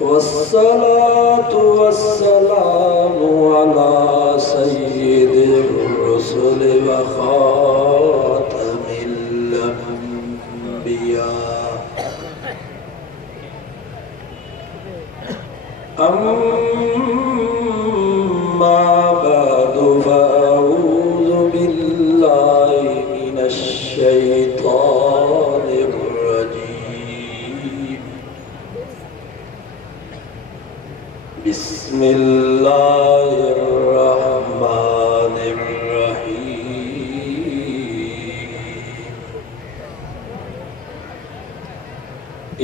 वस्सलातु वस्सलामु अला सय्यिदिर रुसुल व खातमिल अंबिया अम्मा बअदु फअऊज़ु बिल्लाहि मिनश शैतानिर रजीम बिस्मिल्लाहिर रहमानिर रहीम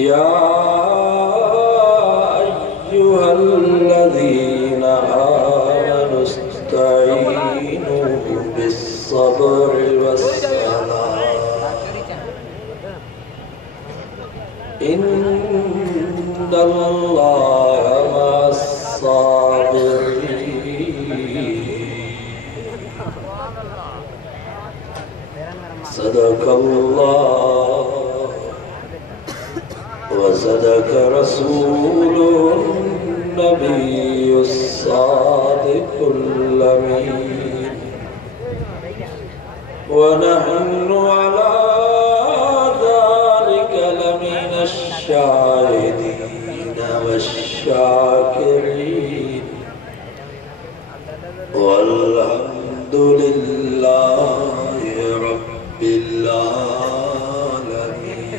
या अय्युहल्लज़ीना आमनु इस्तईनु बिस्सब्रि वस्सलाह इन्नल्लाहा मअस्साबिरीन सदक़ल्लाह व सदक़ रसूलुन नबियुस सादिकुल अमीन व नहनु अला ज़ालिका लमिनश शाहिदीन वश्शाकिरीन वल्हम्दुलिल्लाहि रब्बिल आलमीन।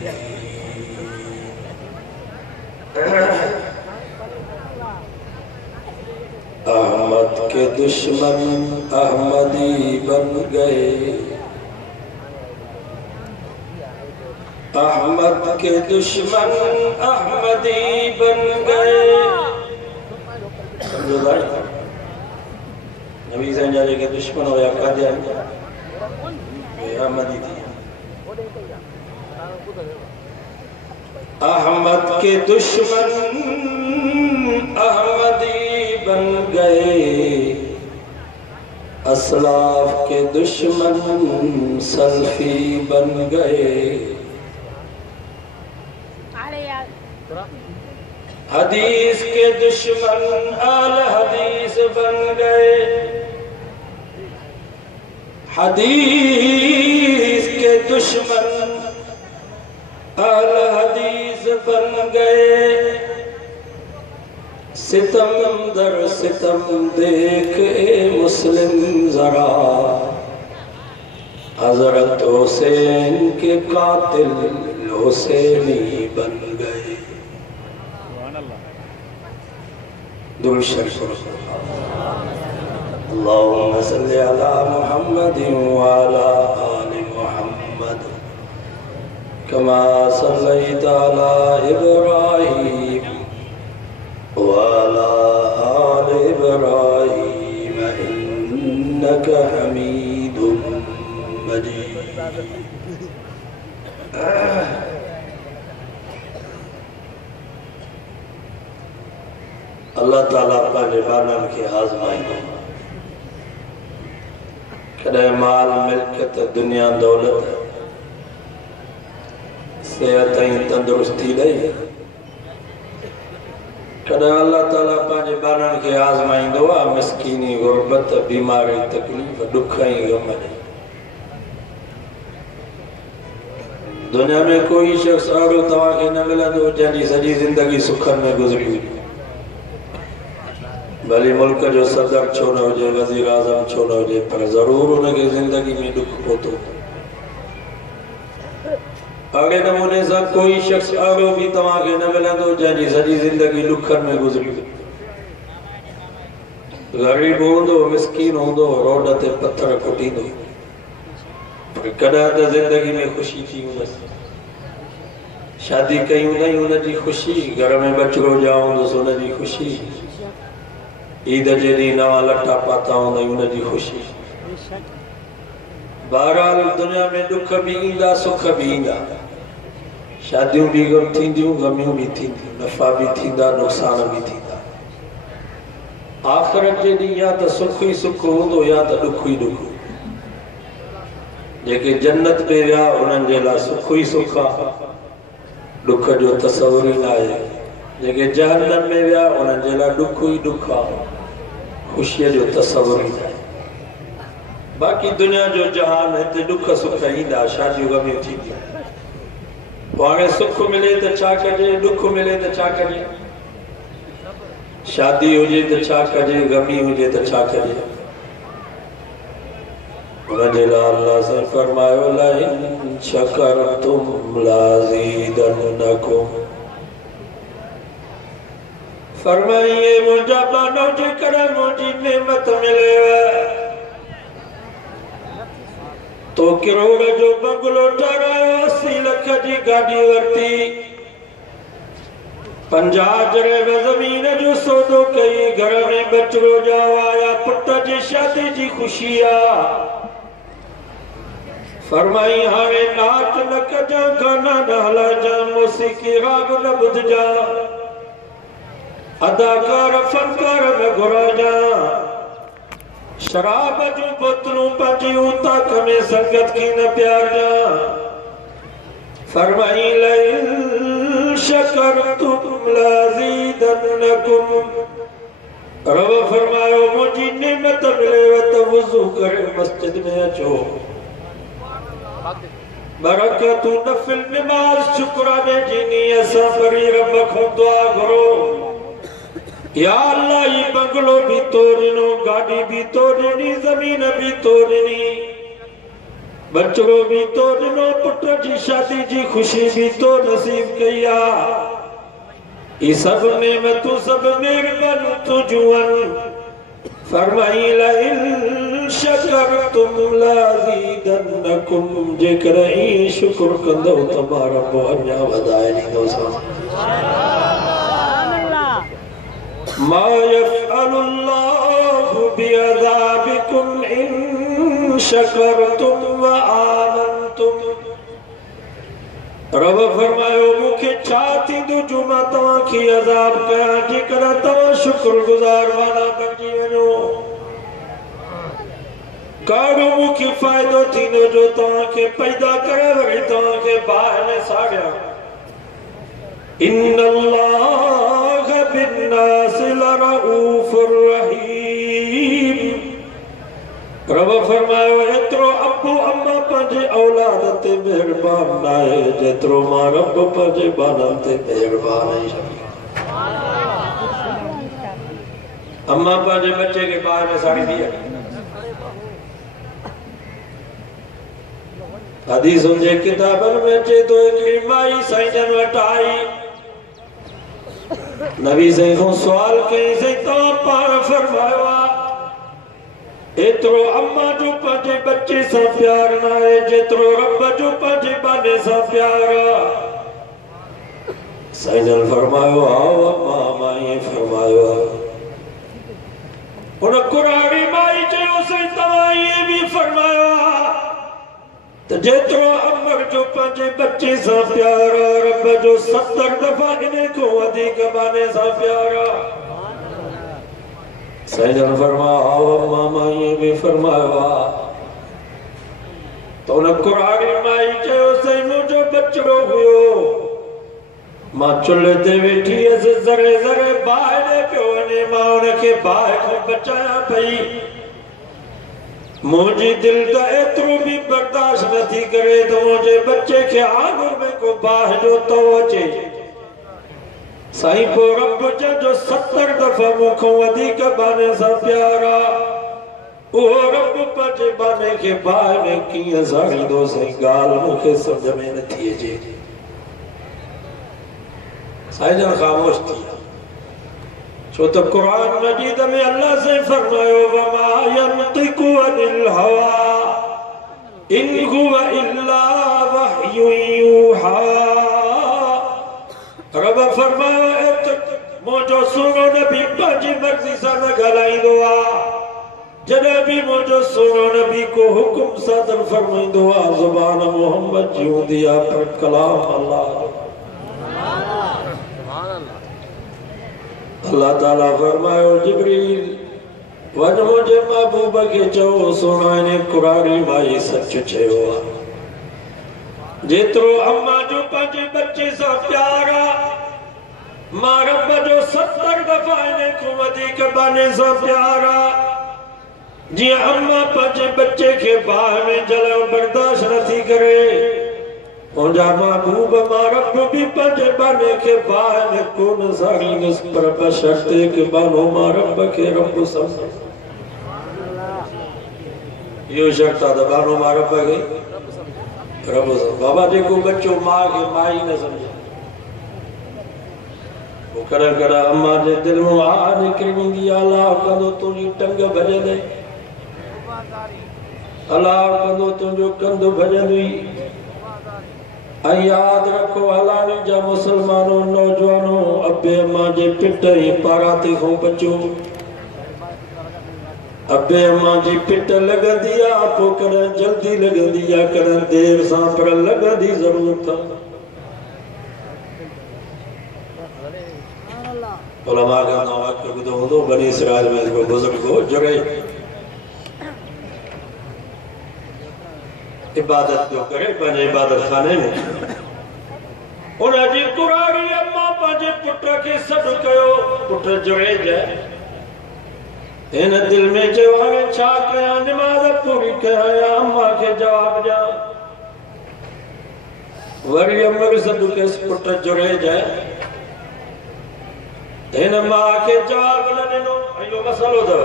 अहमद के दुश्मन अहमदी बन गए, अहमद के दुश्मन अहमदी बन गए। समझो भाई, नबी ज़ंजारे के दुश्मन हो या कादियान अहमदी थी। अहमद के दुश्मन अहमदी बन गए, असलाफ के दुश्मन सल्फी बन गए। हदीस के दुश्मन आल हदीस बन गए, हदीस के दुश्मन आल हदीस बन गए। सितम दर सितम देख ए मुस्लिम जरा, हजरत हुसैन के कातिल हुसैनी बन गए। दुरूद शरीफ अल्लाहुम्मा सल्लि अला मुहम्मदिन व अला आलि मुहम्मद कमा सल्लैता अला इब्राहीम व अला आलि इब्राहीम इन्नका हमीदुम मजीद। अल्लाह ताला पंहिंजे बाननि खे आज़माईंदो। कॾहिं माल मिल्कियत दुनिया दौलत सेहत ऐं तंदुरुस्ती ॾेई, कॾहिं अल्लाह ताला पंहिंजे बाननि खे आज़माईंदो आहे मिसकीनी गुरबत बीमारी तकलीफ़ ॾुख ऐं ग़म ॾेई। दुनिया में कोई शख्स अहिड़ो तव्हांखे न मिलंदो जंहिंजी सॼी ज़िंदगी सुखनि में गुज़री हुजे। भली मुल्क जो सदर छो न हुजे, वज़ीर आज़म छो न हुजे, पर ज़रूर उनखे ज़िंदगी में ॾुख पहुतो। अहिड़े नमूने सां कोई शख्स अहिड़ो बि तव्हांखे न मिलंदो जंहिंजी सॼी ज़िंदगी ॾुखनि में गुज़री हुजे। ग़रीब हूंदो, मिसकीन हूंदो, रोड ते पत्थर कुटींदो, पर कॾहिं त ज़िंदगी में ख़ुशी थी हूंदसि। शादी कई हूंदई हुनजी ख़ुशी, घर में बचिड़ो ॼाओ हूंदुसि हुनजी ख़ुशी, ईद जे ॾींहुं नवां लटा पाता हूंदई हुनजी ख़ुशी। बहरहाल दुनिया में ॾुख भी ईंदा, सुख भी ईंदा, शादियूं भी थींदियूं, ग़मियूं भी थींदियूं, नफ़ा भी थींदा, नुक़सान भी थींदा। आख़िरत जे ॾींहुं या त सुख ई सुख हूंदो या त ॾुख ई ॾुख। जेके जन्नत में विया उन्हनि जे लाइ सुख ई सुख आहे, ॾुख जो तसवुर ई न आहे। जेके जहन्नम में विया उन्हनि जे लाइ ॾुख ई ॾुख आहे, ख़ुशीअ जो तसवुर ई नाहे। बाक़ी दुनिया जो जहान हिते ॾुख सुख ईंदा, शादियूं गमियूं थींदियूं। पोइ हाणे सुख मिले त छा कजे, ॾुख मिले त छा कजे, शादी हुजे त छा कजे, गमी हुजे त छा कजे। उनजे लाइ अल्लाह से फरमायो लइन शकरतुम लाज़ीदन्नकुम। फरमाइए मुंहिंजा मानो जेकर मुंहिंजी नेमत मिलेव तो करोड़ जो बंगलो ठारायो, 80 लाख जी गाड़ी वरती, 50 जरे ज़मीन जो सौदो कई, घर में बचड़ो जावाया, पुट जी शादी जी खुशी आ। फरमाई हाणे नाच न कजा, गाना न हलाजा, मौसीकी राग न ॿुधजा, अदाकार फनकार न घुराजा, शराब जो बोतलूं पंहिंजी ताक में संगत की न प्यारजा। फरमाई लइन शकरतुम लाज़ीदन्नकुम। रब फरमायो मुंहिंजी नेमत मिलेव त वुज़ू करे मस्जिद में अचो, बरकतू नफिल नमाज शुक्राने जी नीयत सां पढ़ी रब खां दुआ घुरो, या अल्लाह ये बंगलो भी तो ॾिनो, गाड़ी भी तो ॾिनी, ज़मीन भी तो ॾिनी, बचड़ो भी तो ॾिनो, पुट जी शादी जी खुशी भी तो नसीब कई आ। ये सब नेमतूं सब मेहरबानियूं तुंहिंजूं आहिनि। फरमाई लइन शकरतुम लाज़ीदन्नकुम। जेकर ई शुक्र कंदव त मां रब अञा वधाए ॾींदोसां। मा यफ़अलुल्लाहु बिअज़ाबिकुम इन शकरतुम व आमनतुम। रब फरमायो मूंखे छा थींदो जो मां तव्हांखे अज़ाब कयां जेकर तव्हां शुक्रगुज़ार वारा बणिजी वञो। कहिड़ो मूंखे फ़ाइदो थींदो जो तव्हांखे पैदा करे वरी तव्हांखे बाहि में साड़ियां। इन्नल्लाह बिन्नासि लरऊफ़ुर रहीम। रब फरमायो एतिरो अब्बू अम्मा पंहिंजे औलाद ते मेहरबान न आहे जेतिरो मां रब पंहिंजे ॿारनि ते मेहरबान आहे। अम्मा पंहिंजे बच्चे खे बाहि में साड़ींदी आहे। हदीसुनि जे किताबनि में अचे थो हिकिड़ी माई साईं जन वटि आई, नबी साईं खां सुवाल कई, साईं तव्हां पाण फरमायो आहे एतिरो अम्मा जो पंहिंजे बच्चे सां प्यार न आहे जेतिरो रब जो पंहिंजे बाने सां प्यार आहे। साईं जन फरमायो आओ अम्मा, मां ईअं फरमायो आहे। उन कुराड़ी माई चयो साईं तव्हां ईअं बि फरमायो आहे त जेतिरो अमर जो पंहिंजे बच्चे सां प्यार आहे रब जो 70 दफ़ा इन खां वधीक बाने सां प्यार आहे। साईं जन फरमायो आओ अम्मा, मां ईअं बि फरमायो आहे। त उन कुराड़ी माई चयो साईं मुंहिंजो बचड़ो हुयो, मां चुल्हे ते वेठी हुअसि, ज़रे ज़रे बाहि ॾे पियो वञे, मां उनखे बाहि खां बचायां पई। मुंहिंजी दिलि त एतिरो बि बर्दाश्त नथी करे त मुंहिंजे बच्चे खे आङुर में को बाहि जो तओ अचे। साईं पोइ रब जो 70 दफ़ा मूंखां वधीक बाने सां प्यार आहे, उहो रब पंहिंजे बाने खे बाहि में कीअं साड़ींदो साईं ॻाल्हि मूंखे सम्झ में नथी अचे। साईं जन ख़ामोश थी विया, छो त क़ुरान मजीद में अल्लाह से फरमायो वमा यंतिकु अनिल हवा इन हुवा इल्ला वहयु यूहा। रब फरमायो मुंहिंजो सुहिणो नबी पंहिंजी मर्ज़ी सां न ॻाल्हाईंदो आहे। जॾहिं बि मुंहिंजो सुहिणो नबी को हुकुम सादर फरमाईंदो आहे ज़ुबान मोहम्मद जी हूंदी आहे पर कलाम अल्लाह जो। अल्लाह ताला फरमायो जिब्रील वञ मुंहिंजे महबूब खे चओ सोना इन कुराड़ी माई सच चयो आहे। जेतिरो अम्मा जो पंहिंजे बच्चे सां प्यार आहे मां रब जो 70 दफ़ा इने को वधीक बाने सां प्यारा जी अम्मा पंहिंजे बच्चे के बाह में जलन बर्दाश्त नथी करे उनजा महबूब मां रब भी पंहिंजे बाने के बाह में कोन सारींदस पर बशर्ते के बानो मां रब के रब समझ यो शर्त आहे त बानो मां रब के रब समझ बाबा जेको बच्चो मां के माई न समझे वो कड़ा कड़ा अम्मा जे दिल में आ निकरी वेंदी अल्लाह कंदो तुंहिंजी टंग भॼंदे अल्लाह कंदो तुंहिंजो कंधु भॼंदी याद रखो हलानी जा मुसलमानों नौजवानों अबे अम्मा जे पिट ही पाराती को बचो अबे अम्मा जी पिट लगंदी आ पो कर जल्दी लगंदी आ कर देर सां पर लगंदी जरूर था उलमा का वाक्य ॿुधो हूंदो बनी इसराइल में को बुजुर्ग हो जुड़े इबादत जो करे पंहिंजे इबादत खाने में उनजी कुरारी अम्मा पंहिंजे पुट खे सॾु कयो पुट जुड़े जाए हिन दिल में चयो हाणे छा कयां निमाज़ पूरी कयां या अम्मा खे जवाब ॾियां वरी अम्मा खे सॾु कयसि पुट जुड़े जाए हिन मां खे जवाब न ॾिनो इहो मसलो अथव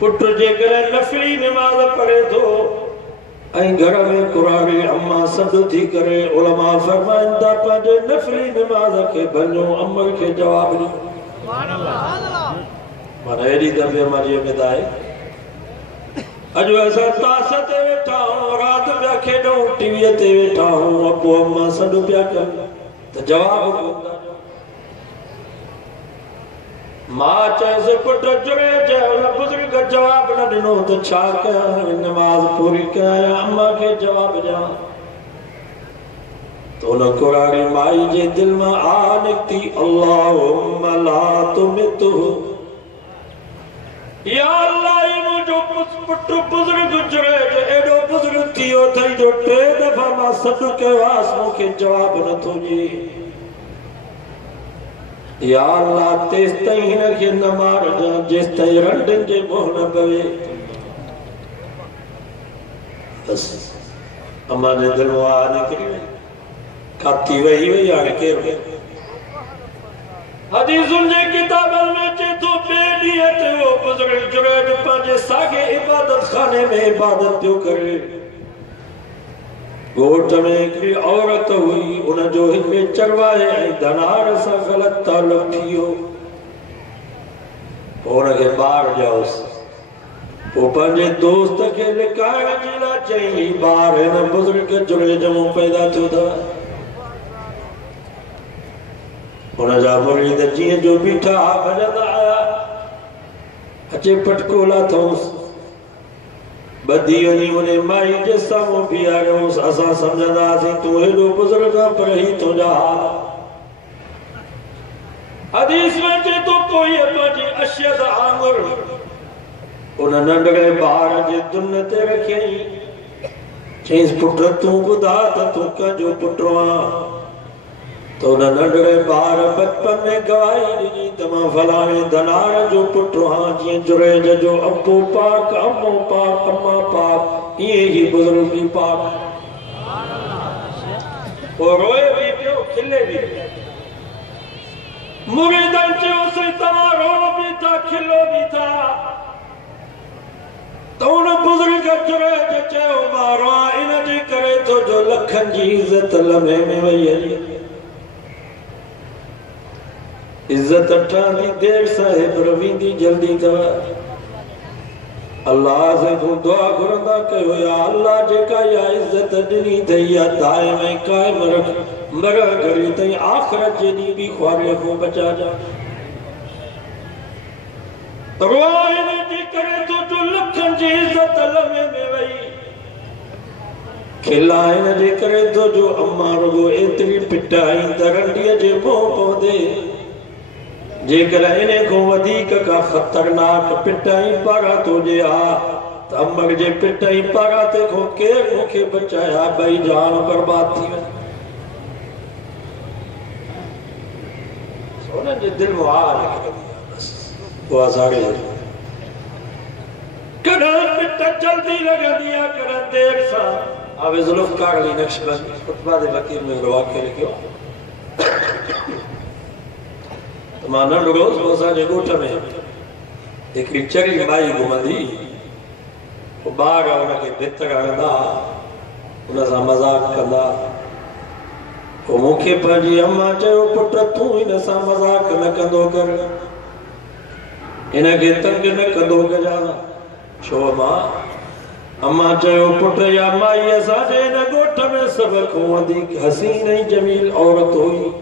पुट जेकॾहिं नफ़ली निमाज़ पढ़े थो ऐं घर में कुरारी अम्मा सॾु थी करे उलमा फरमाइनि था पंहिंजे नफ़ली निमाज़ खे भञो अमल खे जवाब ॾियो माना हेॾी दफ़े अम्मा जी उमेद आहे अॼु असां तास ते वेठा आहियूं राति पिया खेॾूं टीवीअ ते वेठा आहियूं अबो अम्मा सॾु पिया कनि त जवाब कोन था मां चयसि पुट जुड़े जाए उन बुजुर्ग जवाब न ॾिनो त छा कयां नमाज़ पूरी कयां अम्मा खे जवाब ॾियां तो उन कुरारी माई जे दिल में आ निकती अल्लाहुम्मा ला तुमितु या अल्लाह मुंहिंजो पुट बुजुर्ग जुड़े जो एॾो बुजुर्ग थियो अथई जो 3 दफ़ा मां सॾु कयो आहे मूंखे जवाब नथो ॾिए या अल्लाह तेस ताईं हिन खे न मारजां जेस ताईं रंडनि जे मुंहुं न पवे बस अम्मा जे दिल में आ निकिरी वई काती वही वई हाणे केरु हदीसुनि जे किताबनि में अचे थो ॿिए ॾींहं ते उहो बुज़ुर्ग जुड़ैद पंहिंजे साॻे इबादत खाने में इबादत पियो करे गोठ में हिकिड़ी औरत हुई उनजो हिकिड़े चरवाहे ऐं धनार सां ग़लति तालुक थी वियो पोइ हुनखे ॿार ॼाओसि पोइ पंहिंजे दोस्त खे लिकाइण जे लाइ चई ॿार हिन बुज़ुर्ग जुड़े ॼमो पैदा थियो अथव हुनजा मुरीद जीअं जो बीठा भॼंदा आया अचे पटकोला अथऊंसि बदी वञी उन माई जे साम्हूं बीहारियोसि असां सम्झंदासीं तूं हेॾो बुज़ुर्ग आहे पर ही तुंहिंजा हाल हदीस में अचे थो कोई पंहिंजी अशियत आंगुर उन नंढड़े ॿार जे दुन ते रखियईं चईंसि पुट तूं ॿुधा त तूं कंहिंजो पुटु आहे तो उन नंढड़े ॿार बचपन में गवाही ॾिनी त मां फलाणे धनार जो पुटु आहियां जीअं जुड़ैज जो अबो पाक अम्मो पाक अम्मा पाक ईअं ई बुज़ुर्ग बि पाक पोइ रोए बि पियो खिले बि मुरीदनि चयोसि तव्हां रो बि था खिलो बि था त उन बुज़ुर्ग जुड़ैज चयो मां रोआं इन जे करे थो जो लखनि जी इज़त लम्हे में वई हली इज्जत अठानी देर साहिब रवींदी जल्दी अथव अल्लाह से तूं दुआ घुरंदा कयो या अल्लाह जेका इहा इज्जत ॾिनी अथई इहा दाइम ऐं क़ाइम रख मर घड़ी ताईं आख़िरत जे ॾींहुं बि ख्वारीअ खां बचाइजां रोआ हिन जे करे तो जो लखनि जी इज्जत लम्हे में वई खिला हिन जे करे तो जो अम्मा रुगो एतिरी पिटाई त रंडीअ जे मुंहुं पवंदे जेकर इन्हें को वधिक का खतरनाक पिटाई पारा तुझे आ त अमर जे पिटाई पारा ते को केर मुखे बचाया भाई जान बर्बाद थी उन्हनि जे दिल में आ निकिरंदी आहे बस उहा साड़ी कॾहिं पिट जल्दी लॻंदी आहे कॾहिं देर सां आवे ज़ुल्फ़कार अली नक्शबंदी खुतबा दे वकील में वाक़ियो लिखियो त मां नंढो रोज़ असांजे ॻोठ में हिकिड़ी चरी माई घुमंदी ॿार हुनखे भित हणंदा हुन सां मज़ाक कंदा पोइ मूंखे पंहिंजी अम्मा चयो पुट तूं हिन सां मज़ाक न कंदो कर हिनखे तंग न कंदो कजां छो मां अम्मा चयो पुट या माई असांजे हिन ॻोठ में सभ खां वधीक हसीन ऐं जमील औरत हुई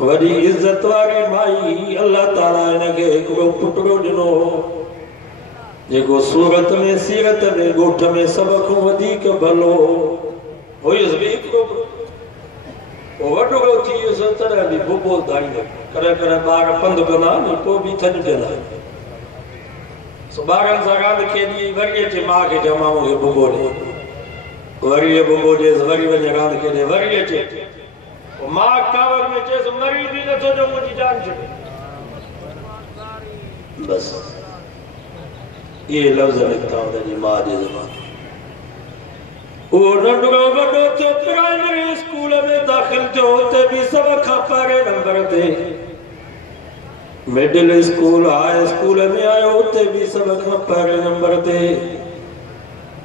वॾी इज़त वारी माई अल्लाह ताला हिनखे हिकिड़ो पुटड़ो ॾिनो जेको सूरत में सीरत में ॻोठ में सभ खां वधीक भलो हुयुसि बि हिकिड़ो वॾो थी वियुसि तॾहिं बि बुबो धाईंदो कॾहिं कॾहिं ॿार पंधु कंदा आहिनि पोइ बि थञ पीअंदा आहिनि ॿारनि सां रांदि खेॾी वरी अचे माउ खे चयो मां मूंखे बुबो ॾे वरी बुबो ॾिएसि वरी वञे रांदि खेॾे वरी अचे मां कावड़ में चएसि मरी बि नथो जो मुंहिंजी जान छॾे बसि इहे लफ़्ज़ निकिता हुनजी माउ जे ज़बान उहो नंढड़ो वॾो थियो प्राइमरी स्कूल में दाख़िल थियो हुते बि सभ खां पहिरें नंबर ते मिडिल स्कूल हाई स्कूल में आयो हुते बि सभ खां पहिरें नंबर ते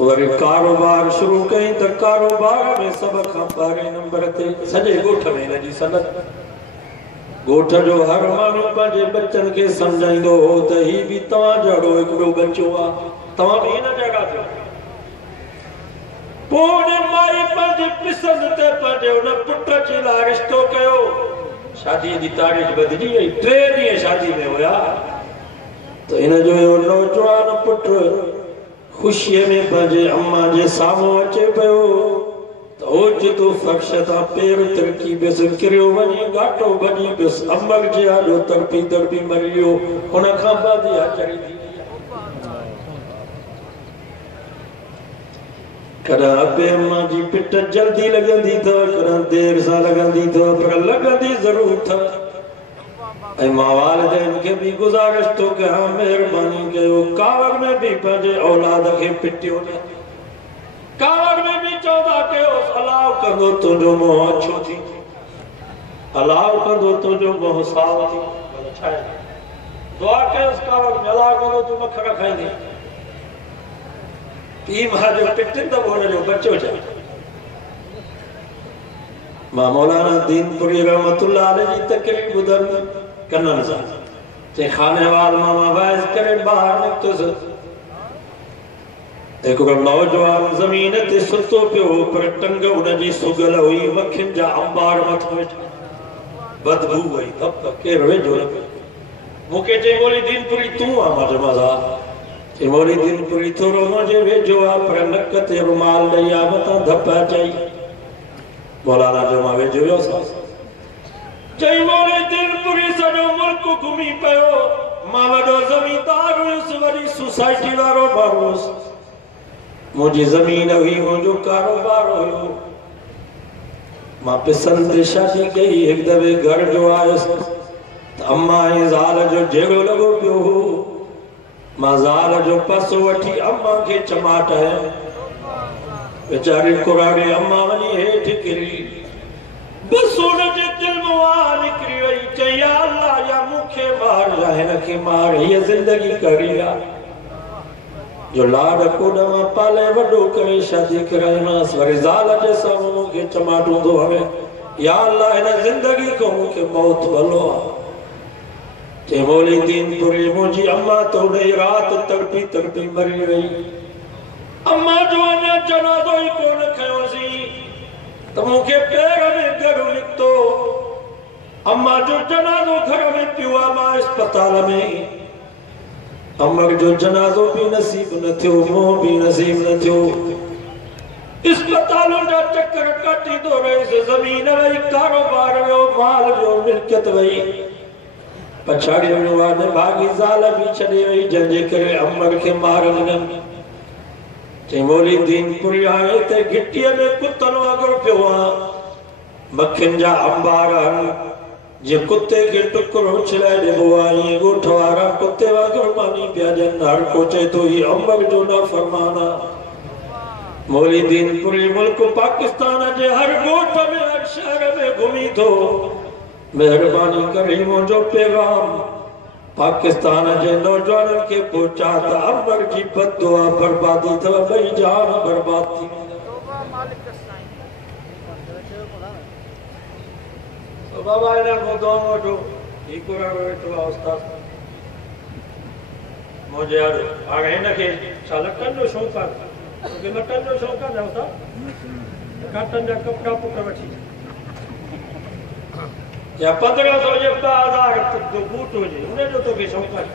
वरी कारोबार शुरू कई त कारोबार में सभ खां पहिरें नंबर ते सॼे ॻोठ में हिनजी सनत ॻोठ जो हर माण्हू पंहिंजे बच्चनि खे सम्झाईंदो हो त ही बि तव्हां जहिड़ो हिकिड़ो बच्चो आहे तव्हां बि हिन जॻह ते पोइ हुन माई पंहिंजे पिसंद ते पंहिंजे हुन पुट जे लाइ रिश्तो कयो शादीअ जी तारीख़ बदिली वई 3 ॾींहं शादी में हुया त हिन जो नौजवान पुटु ख़ुशीअ में पंहिंजे अम्मा जे साम्हूं अचे पियो त ओचितो फर्श तां पेर तिरकी पियुसि किरियो वञी घाटो भॼी पियुसि अमल जे आॾो तड़पी तड़पी मरी वियो हुन खां बादिया चढ़ी थी कॾहिं अबे अम्मा जी पिट जल्दी लॻंदी अथव कॾहिं देर सां लॻंदी अथव पर लॻंदी ज़रूरु अथव ऐं मां वालिदैन खे बि गुज़ारिश थो कयां महिरबानी कयो कावड़ में बि पंहिंजे औलाद खे पिटियो न कावड़ में बि चवंदा कयो अलाह कंदो तुंहिंजो मोह अछो थी अलाह कंदो तुंहिंजो मोह साओ थी छा आहे दुआ कयोसि कावड़ में अलाह कंदो तूं मखण खाईंदी पीउ मां जो पिटिन त पोइ हुनजो बचो छा मां मौलाना दीनपुरी रहमतुल्लाह अलैह जी तकरीर ॿुधमि कननि सां चई खानेवाल मां वाइज़ करे ॿाहिरि निकितुसि हिकिड़ो नौजवान ज़मीन ते सुतो पियो पर टंग हुनजी सुगल हुई मखियुनि जा अंबार मथां वेठा बदबू वई धप केरु वेझो न पियो मूंखे चई मौली दीनपुरी तूं आहे मां चयोमांसि हा चई मौली दीनपुरी थोरो मुंहिंजे वेझो आहे पर नक ते रुमाल ॾेई आहे मथां धप अचाई मौलाना जो मां वेझो वियोसि चई मौली दीनपुरी सॼो मुल्क घुमी पियो मां वॾो ज़मींदार हुयुसि वरी सोसाइटी वारो माण्हू हुयुसि मुंहिंजी ज़मीन हुई मुंहिंजो कारोबार हुयो मां पिसनि ते शादी कई हिकु दफ़े घर जो आयुसि त अम्मा ऐं ज़ाल जो जहिड़ो लॻो पियो हो मां ज़ाल जो पसो वठी अम्मा खे चमाटायो वीचारी कुराड़ी अम्मा वञी हेठि किरी बस हुनजे दिल मां निकिरी वई चई या अल्लाह या मूंखे मार या हिनखे मार हीअ ज़िंदगी करी आहे जो लाड कोड मां पाले वॾो करे शादी कराईमांसि वरी ज़ाल जे साम्हूं मूंखे चमाटूंदो हवे या अल्लाह हिन ज़िंदगी खां मूंखे मौत भलो आहे चई मौली दीनपुरी मुंहिंजी अम्मा त हुन राति तड़पी तड़पी मरी वई अम्मा जो अञा जनाज़ो ई कोन खयोसीं त मूंखे पेर में गड़ु निकितो अम्मा जो जनाज़ो घर में पियो आहे मां अस्पताल में अमर जो जनाज़ो भी नसीब न थियो मोह भी नसीब न थियो अस्पतालों जा चक्कर काटी तो रही ज़मीन वही कारोबार वियो माल जो मिल्कियत वही पछाड़ी वाने भागी ज़ाल भी छॾे वई जंहिंजे करे अमर खे मार ॾिननि चई मौली दीनपुरी आए ते गिट्टीअ में कुतनि वांगुरु पियो आहे मखियुनि जा अंबार जे कुत्ते के टुकड़ो छिलाए ॾिबो आहे ईअं ॻोठ वारा कुत्ते वांगुरु मानी पिया ॾियनि। हर को चए थो हीउ अम्बर जो न फरमान आहे। मौली दीनपुरी मुल्क पाकिस्तान जे हर ॻोठ में हर शहर में घुमी थो। मेहरबानी करे मुंहिंजो पैगाम पाकिस्तान जे नौजवाननि खे पहुचा त अम्बर जी बददुआ बर्बादी अथव, ॿई जान बर्बाद थी बाबा इन्हनि खां दुआ वठो। ही क़ुरान वेठो आहे उस्ताद मुंहिंजे यार। हाणे हिनखे छा लटनि जो शौक़ु आहे? तोखे लटनि जो शौक़ु आहे न उस्ताद? काटनि जा कपिड़ा पुट वठी या 1500 जे 1000 जो बूट हुजे उनजो तोखे शौक़ु आहे?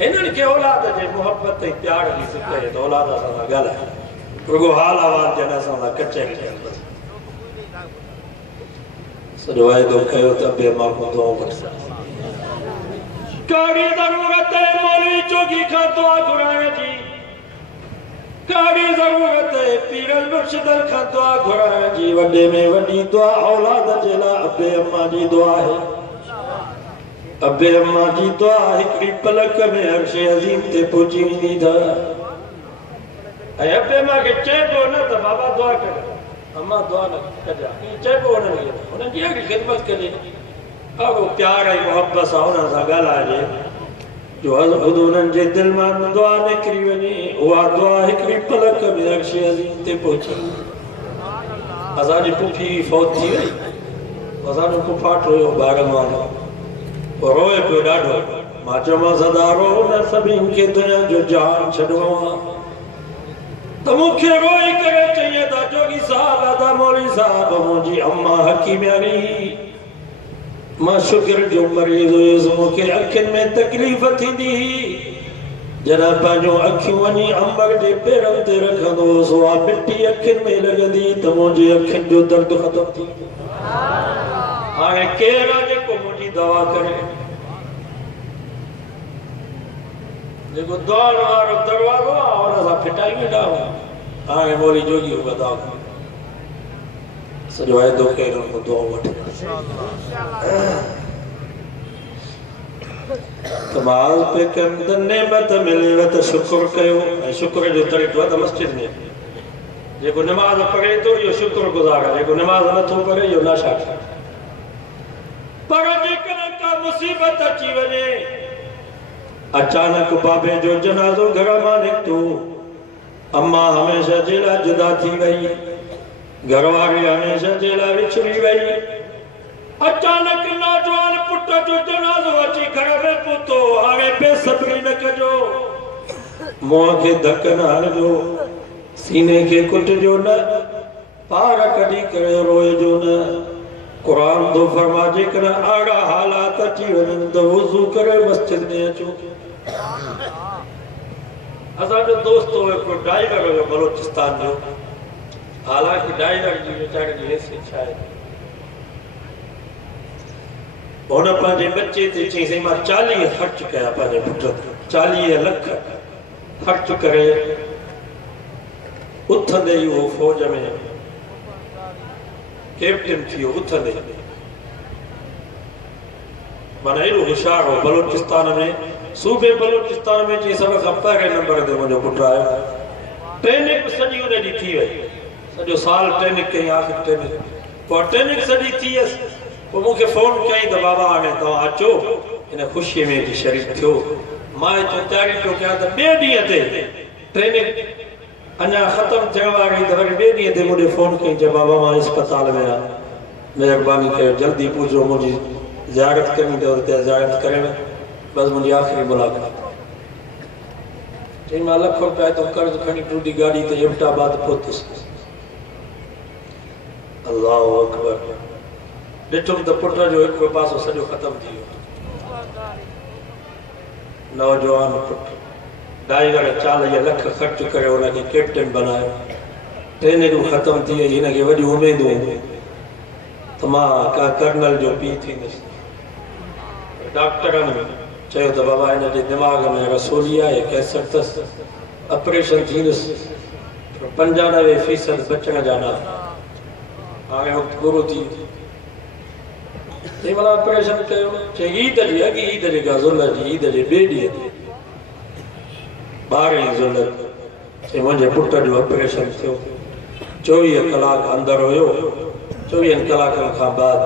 हिननि खे औलाद जे मोहबत ऐं प्यार जी सिखे त औलाद सां ॻाल्हाए रुगो हाल आवाज़ जन असां सां कचहरी सॼो वाइदो कयो त ॿिए मां को दुआ वठि। कहिड़ी ज़रूरत है मौलवी चौकी खां दुआ घुराइण जी? कहिड़ी ज़रूरत है पीरल मुर्शिदल खां दुआ घुराइण जी? वॾे में वॾी दुआ औलाद जे लाइ अबे अम्मा जी दुआ आहे। अबे अम्मा जी दुआ हिकिड़ी पलक में अर्श अज़ीम ते पहुची वेंदी अथव। ऐं अबे अम्मा खे चइबो न त बाबा दुआ कर, अम्मा दुआ न कजा, चइबो उन्हनि जी अहिड़ी ख़िदमत कजे, ॾाढो प्यार ऐं मोहबत सां उन्हनि सां ॻाल्हाइजे जो ख़ुदि उन्हनि जे दिलि मां दुआ निकिरी वञे। उहा दुआ हिकिड़ी पलक में अर्श अज़ीम ते पहुची। असांजी पुफी फौत थी वई, असांजो फुफाट हुयो 12 मां रोए पियो ॾाढो। मां चयोमांसि सदा रो न, सभिनि खे दुनिया जो जान छॾिणो आहे। त मूंखे रोई करे चई त जोगी साहब दादा मौलवी साहब मुंहिंजी अम्मा हकीमियारी मां शुगर जो मरीज़ हुयुसि, मूंखे अखियुनि में तकलीफ़ थींदी हुई। जॾहिं पंहिंजो अखियूं वञी अंबर जे पेरनि ते रखंदो हुउसि उहा मिटी अखियुनि में लॻंदी त मुंहिंजी अखियुनि जो दर्द ख़तमु थी वियो। हाणे केरु आहे जेको मुंहिंजी दवा करे? जेको दुआ वारो दरवाज़ो आहे हुन सां फिटाई वेठा हुआ। हाणे मौली जोगी बता सॼो वाइदो कयो हुन दुआ वठे तमाम पे कम नेमत मिले त शुक्र कयो। ऐं शुक्र जो तरीक़ो आहे त मस्जिद में जेको नमाज़ पढ़े थो इहो शुक्र गुज़ार आहे, जेको नमाज़ नथो पढ़े इहो नाशाद। पर जेकॾहिं का मुसीबत अची वञे, अचानक बाबे जो जनाज़ो घर मां निकितो, अम्मा हमेशा जे लाइ जुदा थी वई, घरवारी हमेशा जे लाइ विछड़ी वई, अचानक नौजवान पुट जो जनाज़ो अची घर में पहुतो। हाणे बेसब्री न कजो, मुंहं खे धक न हणिजो, सीने खे कुटिजो न, पार कढी करे रोइजो न। कुरान तो फरमा जेकॾहिं अहिड़ा हालात अची वञनि त वुज़ू करे मस्जिद में अचो। असांजो दोस्त हुयो हिकिड़ो ड्राइवर हुयो बलोचिस्तान जो, हालांकि ड्राइवर जी वीचारे जी हैसियत छा आहे, हुन पंहिंजे बच्चे ते चईं मां 40 ख़र्च कया पंहिंजे पुट ते, 40 लख ख़र्च करे उथंदे ई उहो फौज में कैप्टन थी वियो। उथंदे माना एॾो होशियार हो। बलोचिस्तान में सूबे बलोचिस्तान में चई सभ खां पहिरें नंबर ते मुंहिंजो पुटु आयो। ट्रेनिंग सॼी उन ॾींहुं थी वई, सॼो साल ट्रेनिंग कई, आख़िर ट्रेनिंग पोइ ट्रेनिंग सॼी थी वियसि। पोइ मूंखे फ़ोन कयईं त बाबा हाणे तव्हां अचो, हिन ख़ुशीअ में शरीक थियो। मां हिते तयारी पियो कयां त ॿिए ॾींहं ते ट्रेनिंग अञा ख़तमु थियण वारी, त वरी ॿिए ॾींहं ते मूंखे फ़ोन कयईं चयो बाबा मां इस्पताल में आहियां, महिरबानी कयो जल्दी पुॼो, मुंहिंजी ज़ियारत करणी अथव, हिते ज़ियारत करे बसि मुंहिंजी आख़िरी मुलाक़ात। चई मां ₹1 लाख तो कर्ज़ खणी टूटी गाड़ी ते एबटाबाद पहुतुसि। अल्लाह अकबर। ॾिठुमि त पुट जो हिकिड़ो पासो सॼो ख़तमु थी वियो। नौजवान पुटु ड्राइवर 40 लख ख़र्च करे हुनखे कैप्टन बनायो। ट्रेनिंगूं ख़तमु थी वई, हिनखे वॾी उमेदूं त मां का कर्नल जो पीउ थींदुसि। डॉक्टरनि चयो त बाबा हिनजे दिमाग़ में रसोली आहे, कैंसर अथसि, ऑपरेशन थींदुसि, 95% बचण जा न। हाणे वक़्तु पूरो थी वियो। ते वाला ऑपरेशन कयो चे ईद जी अगी ईद जे गजुल जी ईद जे बेडी 12 जुल चे मुझे पुट जो ऑपरेशन थियो 24 कलाक अंदर होयो 24 कलाकन खां बाद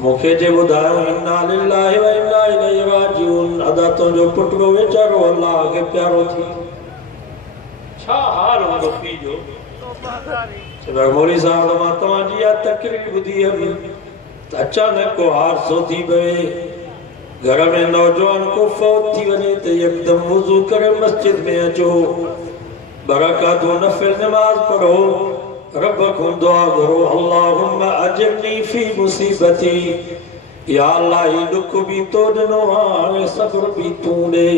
मुखे जे बुधायो इन्ना लिल्लाहि व इन्ना इलैहि राजिऊन अदा तो जो पुट को वेचारो अल्लाह के प्यारो थी छा हाल हो पी जो चलो मौली साहब मां तवा जी आ तकरीर बुधी है अचानक को हादसो थी पवे घर में नौजवान को फौत थी वने ते एकदम वुजू करे मस्जिद में अचो बरकात नफिल नमाज पढ़ो रब को दुआ करो अल्लाहुम्मा अजरनी फी मुसीबती या अल्लाह ही दुख भी तो दनो हाने सब्र भी तू दे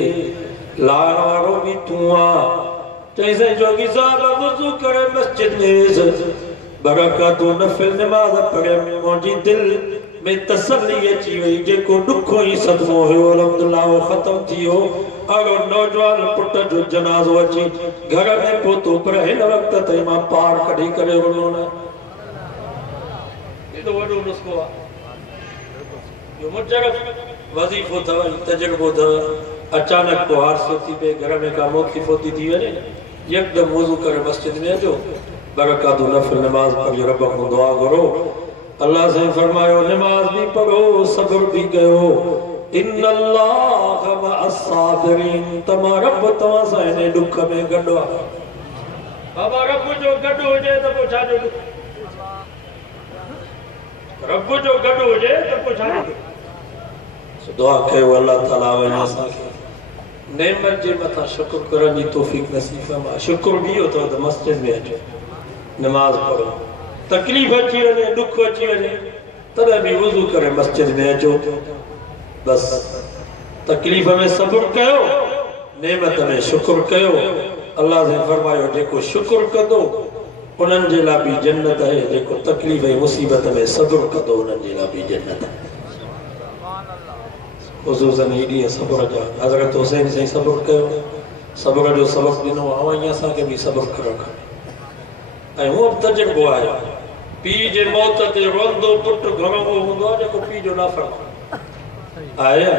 लारो भी तू आ जैसे जोगी साहब वुजू करे मस्जिद में बरकात नफिल नमाज पढ़े मुझी दिल में तसल्ली अची वई जेको दुखो ही सदमो हो अल्हम्दुलिल्लाह वो खत्म थियो अगर नौजवान पुट जो जनाजो अची घर में पोतो पर हिन वक्त ते मां पार कढी करे वणो न ये तो वडो नुस्खो आ जो मुजरब वजीफो था तजर्बो था अचानक को हादसो थी पे घर में का मौत की फोती थी वने एकदम वुजू करे मस्जिद में अचो बरकात नफिल नमाज पढ़ी रब को दुआ करो अल्लाह से फरमायो नमाज भी पढ़ो सब्र भी कयो इन्नल्लाह मअस साबिरीन तमा रब तवा सा ने दुख में गडो बाबा रब जो गडो हो जाए तो पूछा जो रब जो गडो हो जाए तो पूछा जो दुआ कयो अल्लाह ताला वने सा नेमत जे मथा शुक्र करन जी तौफीक नसीब फरमा शुक्र भी हो तो मस्जिद में अचो नमाज पढ़ो तकलीफ अची वने दुख अची वने तद भी वुजू करे मस्जिद में अचो बस तकलीफ में सब्र कयो नेमत में शुक्र कयो अल्लाह से फरमायो जेको शुक्र कदो उनन जे ला भी जन्नत है जेको तकलीफ है मुसीबत में सब्र कदो उनन जे ला भी जन्नत है सुभान अल्लाह खुसूसन ईदी सब्र जा हजरत हुसैन से सब्र कयो सब्र जो सबक दिनो आवैया सा के भी सब्र करो ऐ वो तजर्बो आयो पी जे मौत ते रोंदो पुट घणो हुंदो जेको पी जो नाफरमान आया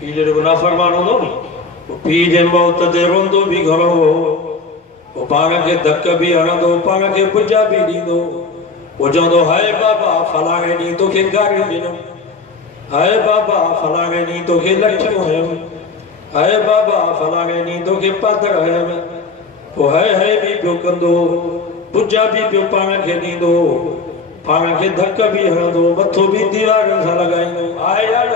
पी जे नाफरमान हुंदो नी पी जे मौत ते रोंदो भी घणो वो पाण के धक भी हणंदो पाण के पुजा भी दींदो वो चवंदो हाय बाबा फलाणे ॾींहुं तोखे गारियूं ॾिनमि हाय बाबा फलाणे ॾींहुं तोखे लठियूं हयमि हाय बाबा फलाणे ॾींहुं तोखे पादर हयमि वो है भी पियो कंदो पुजा भी पियो पाण खे ॾींदो पाण खे धक भी हणंदो मथो भी दीवारनि सां लॻाईंदो आहे यार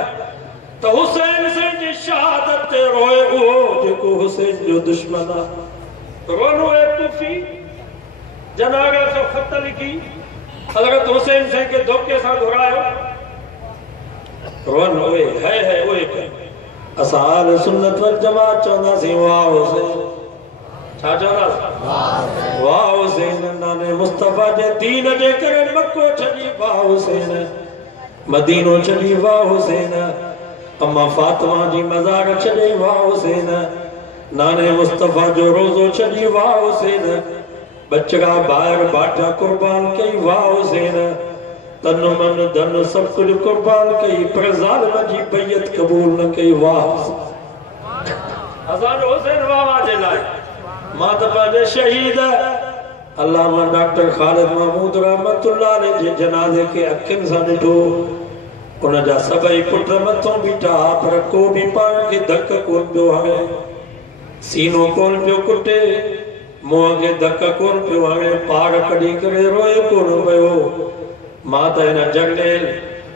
त हुसैन से जी शहादत ते रोए उहो जेको हुसैन जो दुश्मन आहे रोनो है कुफी जनागा सो खत लिखी हज़रत हुसैन से के धोखे सां घुरायो रोन ओए है ओए असां अहले सुन्नत वल जमात चवंदासीं वाह हुसैन वाह हुसैन नाने मुस्तफा जे दीन जे करे मक्को छडी वाह हुसैन मदीनो छडी वाह हुसैन अम्मा फातिमा जी मज़ार छडी वाह हुसैन नाने मुस्तफा जो रोज़ो छडी वाह हुसैन बचड़ा बाहर बाटा कुर्बान कई वाह हुसैन तन मन धन सब कुछ कुर्बान कई पर ज़ालिम जी बैयत कबूल न कई वाह हज़ार हुसैन वाह जे लाए मातबा जे शहीद अल्लामा डॉक्टर खालिद महमूद रहमतुल्लाह अलैह जे जनाजे के अखिन सा ॾिठो उन जा सभई पुट मथों बीठा पर को भी पाण के धक कोन पियो हणे सीनो कोन पियो कुटे मुंहं के धक कोन पियो हणे पार कढी करे रोए कोन पियो मां त हिन जर्नेल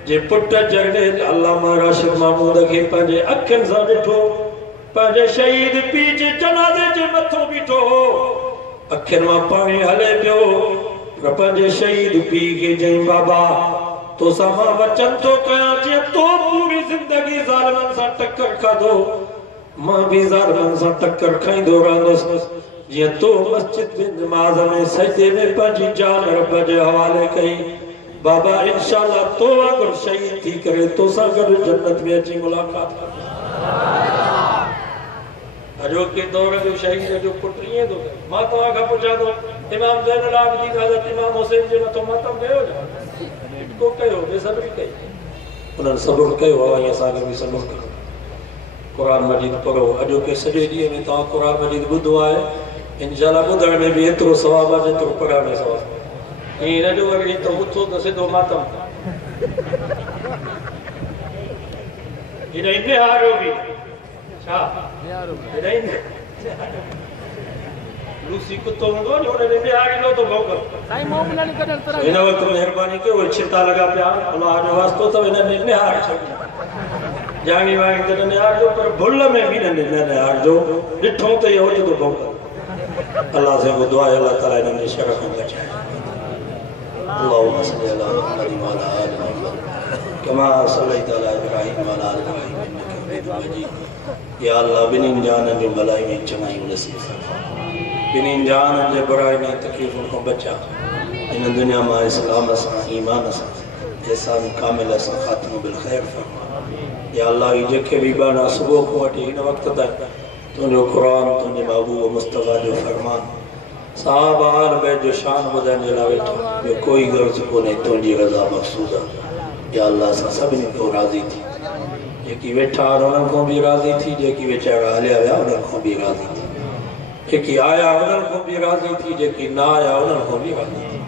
जे पुट जर्नेल अल्लामा राशिद महमूद के पंहिंजे अखिन सां ॾिठो पंहिंजे शहीद पीउ जे जनाज़े जे मथों बीठो अखियुनि मां पाणी हले पियो पर पंहिंजे शहीद पीउ खे चई बाबा तोसां मां वचन थो कयां जे तो पूरी ज़िंदगी ज़ालिमनि सां टक्कर खाधो मां भी ज़ालिमनि सां टक्कर खाईंदो रहंदुसि जियां तो मस्जिद में नमाज में सजदे में पंहिंजी जान रब जे हवाले कई बाबा इंशाअल्लाह तो वांगुरु शहीद थी करे तोसां गॾु जन्नत में अची मुलाक़ात अजो के दौर जो शहीद जो पुट इएं थो मां तव्हां खां पुछां थो इमाम ज़ैनुल आबिदीन हज़रत इमाम हुसैन जे मथो मातम कयो को कयो बेसब्री कई उन्हनि सब्र कयो ऐं असांखे बि सब्र कयो कुरान मजीद पढ़ो अॼु के सॼे ॾींहं में तव्हां कुरान मजीद ॿुधो आहे इंशाअल्लाह ॿुधण में बि एतिरो सवाबु आहे जेतिरो पढ़ण में सवाबु ईअं न जो वरी हिते उथो त सिधो मातम हिन निहारियो बि छा लूसी कुत्तो हूंदो न हुन निहारींदो त भौंकल हिन वक़्तु महिरबानी कयो छिता लॻा पिया अलाह जो वास्तो अथव हिन निहारे छॾियो जानी वाणी त न निहारजो पर भुल में बि न निहारजो ॾिठो त इहो ओचितो भौंकल अलाह से को दुआ है अल्लाह ताला इन्हें शर को बचाए अल्लाहुम्मा सल्ली अला मुहम्मद व अला आलि मुहम्मद कमा सल्लैत अला इब्राहीम व अला आलि इब्राहीम इन्नका हमीदुम मजीद या अल्लाह बिनिन जानन जो भलाई में चङाई नसीब फरमा बिनिन जानन जे बुराई में तकलीफ़ुन को बचा इन दुनिया में इस्लाम सां ईमान सां एहसान कामिल सां खात्मो बिल खैर फरमा या अल्लाह जेके भी बाना सुबह को वठी इन वक्त तक तुझो कुरान तुझे महबूब मुस्तफ़ा जो फरमान साहब आल बैत जो शान बुधन जे लाइ वेठो जो कोई गर्ज कोन्हे तुझी रज़ा मक़सूद आहे या अल्लाह असां सभिनी को राज़ी थी जेकी वेठा उन्हनि खां बि राज़ी थी जेकी वीचारा हलिया विया उन्हनि खां बि राज़ी थी जेकी आया उन्हनि खां बि राज़ी थी जेकी न आया उन्हनि खां बि राज़ी थी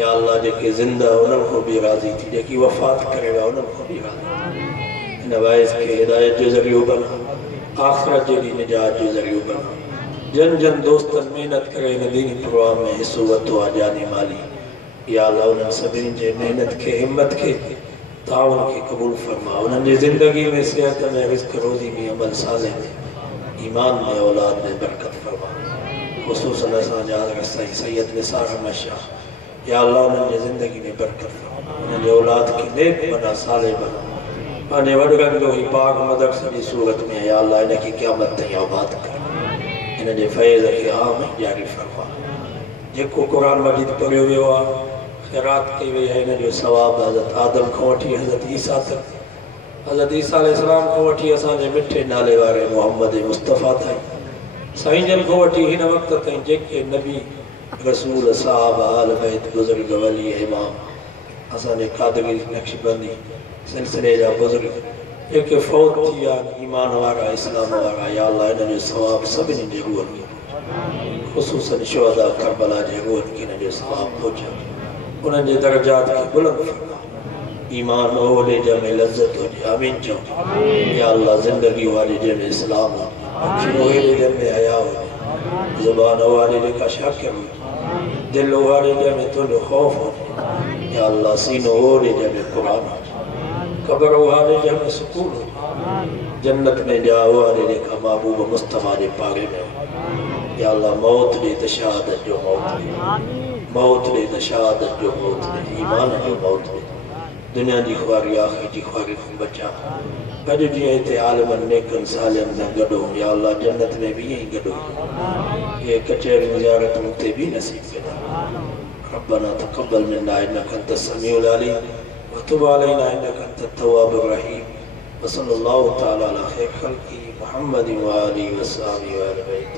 या अल्लाह जेके ज़िंदा उन्हनि खां बि राज़ी थी जेकी वफ़ात करे विया उन्हनि खां बि राज़ी इन वाइस खे हिदायत जो ज़रियो बना आखिरत जे ॾींहुं निजात जो ज़रियो बना जन जन दोस्तनि महिनत करे हिन दीनी प्रोग्राम में हिसो वरितो आहे जानी माली या अल्लाह उन्हनि सभिनी जे महिनत खे हिम्मत खे ताउन खे क़बूल फरमा उन्हनि जी ज़िंदगी में सिहत में रिज़्क़ रोज़ी में अमल साले में ईमान में औलाद में बरकत फरमा ख़ुसूसन असांजा साईं सैयद निसार अहमद शाह या अल्लाह उन्हनि जी ज़िंदगी में बरकत फरमा उन्हनि जे औलाद खे नेक बना साले बना पाने वडगन जो ही पाक मदरसे जी सूरत में या अल्लाह इनकी क़यामत ताईं आबाद कर इन जे फैज़ खे आम जारी फरमा जेको कुरान मजीद पढ़ियो वियो आहे ख़ैरात कई वई आहे इन जो सवाब हज़रत आदम खां वठी हज़रत ईसा तक हज़रत ईसा अलैहिस्सलाम खां वठी असांजे मिठे नाले वारे मोहम्मद मुस्तफ़ा ताईं साईं जन खां वठी हिन वक़्त ताईं जेके नबी रसूल साहब आल बैत बुज़ुर्ग वली इमाम असांजे कादरी नक्शबंदी सिलसिले जा बुजुर्ग जेके फौत थी विया ईमान वारा इस्लाम वारा या अल्लाह इन जो सवाब सभिनी जे रूहनि खे ख़ुसूसन शुहदा करबला जे रूहनि खे इन जो सवाब पहुचे उन्हनि जे दर्जात खे बुलंद फरमा ईमान ओले जंहिंमें लज़्ज़त हुजे आमीन चओ या अल्लाह ज़िंदगी वारी जंहिंमें इस्लाम हुजे ओले जंहिंमें हया हुजे ज़ुबान वारी जेका शाकिर हुजे दिल वारी जंहिंमें तुंहिंजो ख़ौफ़ हुजे या अल्लाह सीनो ओले जंहिंमें क़ुरान हुजे कब्र वाले जंहिंमें सुकून हो जन्नत में जा वाले जेका महबूब मुस्तफ़ा जे पागे में या अल्लाह मौत ॾे त शहादत जो मौत ॾे मौत ॾे त शहादत जो मौत ॾे ईमान जो मौत ॾे दुनिया जी ख्वारी आख़िरत जी ख्वारी खां बचा अॼु जीअं हिते आलिमनि नेकनि सालियनि सां गॾु हो या अल्लाह जन्नत में बि ईअं ई गॾु हो ये कचहरी ज़ियारत उते बि नसीब कयो रब्बना तक़ब्बल मिन्ना इन्नका अंतस समीउल अलीम वतुब अलैना इन्नका अंतत तव्वाबुर रहीम वसल्लल्लाहु तआला अला खैर खल्क़ी मुहम्मद व आलिहि व सहाबिहि व अहले बैत